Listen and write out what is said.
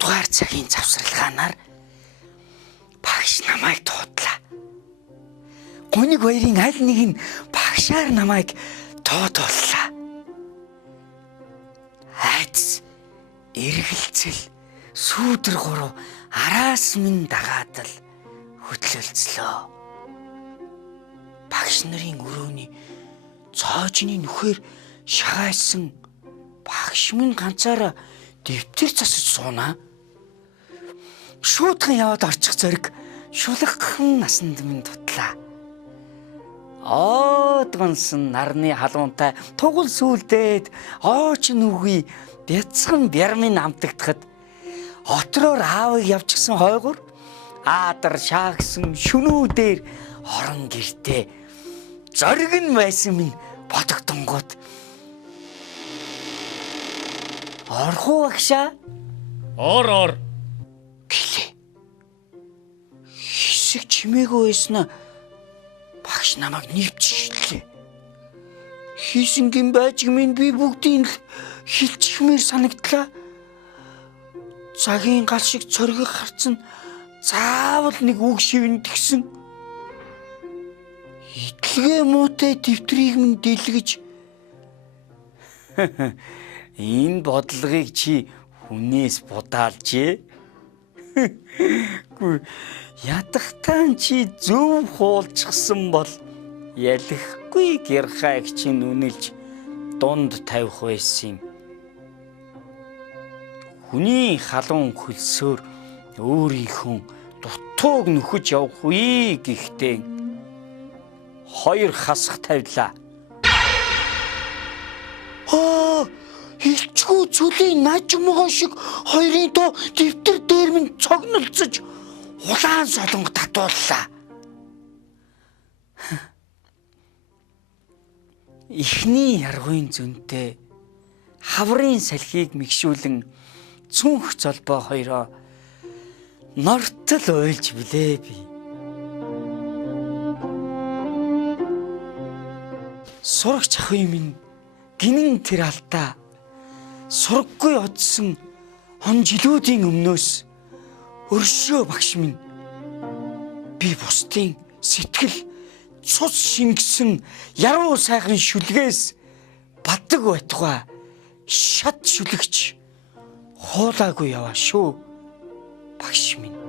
2 дугаар цагийн завсралгаанаар багш намайг дуудлаа. Гуниг хоёрын аль нэг нь багшаар намайг дуудууллаа. Айдас, эргэлзэл, сүүдэр гурав араас минь дагаад л хөдлөлцлөө. Багш нарын өрөөний цоожны нүхээр шагаасан багш минь ганцаараа дэвтэр засаж суунаа. Шуудхан яваад орчих зэрэг шулгахын насанд минь дутлаа. Гонсон нарны халуунтай тугал сүлдээд ооч нүгий бяцхан бярмын амтагдахад отроор аавыг явчихсан хойгор аадар шаагсан шүнүүдээр орон гэртээ зориг нь байсан минь бодогдонгууд орхуу агшаа ор гэлээ. Хэсэг чимээгүй байснаа багш намайг нэвччихлээ. Хийсэнгийн байжиг минь би бүгдийг л хилчихмээр санагдлаа. Цагийн гал шиг цоргих харцсан заавал нэг үг шивнэ тэгсэн. Идэлгээ муутай дэвтрийг минь дэлгэж энэ бодлогыг чи хүнээс будаалжээ. Гү ядахтаа чи зөв хуулчихсан бол ялахгүй гэр хайг чинь үнэлж дунд тавих байсан юм. Хүний халуун хөлсөөр өөрийнхөө дутууг нөхөж явах үе гэхдээ 2 хасах тавилаа. Хилчгүй цүлийн нажмгоо шиг хоёрын тоо дэвтэр дээр минь цогнолцож улаан солонго татууллаа. Эхний яргуйн зүнтэй хаврын салхийг мэгшүүлэн цүнх золбоо хоёроо нортол уйлж билээ би. Сурагч ах юм минь гинэн тэр алдаа сургаггүй одсон он жилүүдийн өмнөөс өршөө багш минь би бусдын сэтгэл цус шингэсэн яруу сайхан шүлгээс баддаг байтугай шат шүлэгч хуулаагүй яваа шүү багш минь.